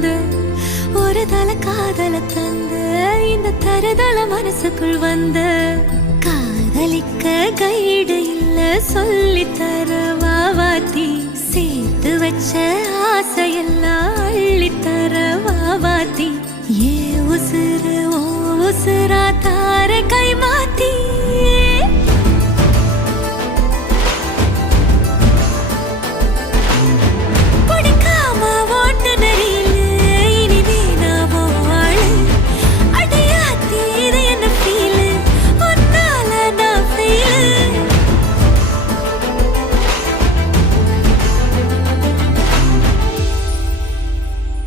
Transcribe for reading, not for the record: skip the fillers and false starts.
வந்து ஒரு தல காதல தந்து இந்த தருதல மனசுக்குள் வந்து காதலிக்க கைடு இல்ல சொல்லி தர வாவாத்தி சேர்த்து வச்ச ஆசையெல்லாம் அள்ளித்த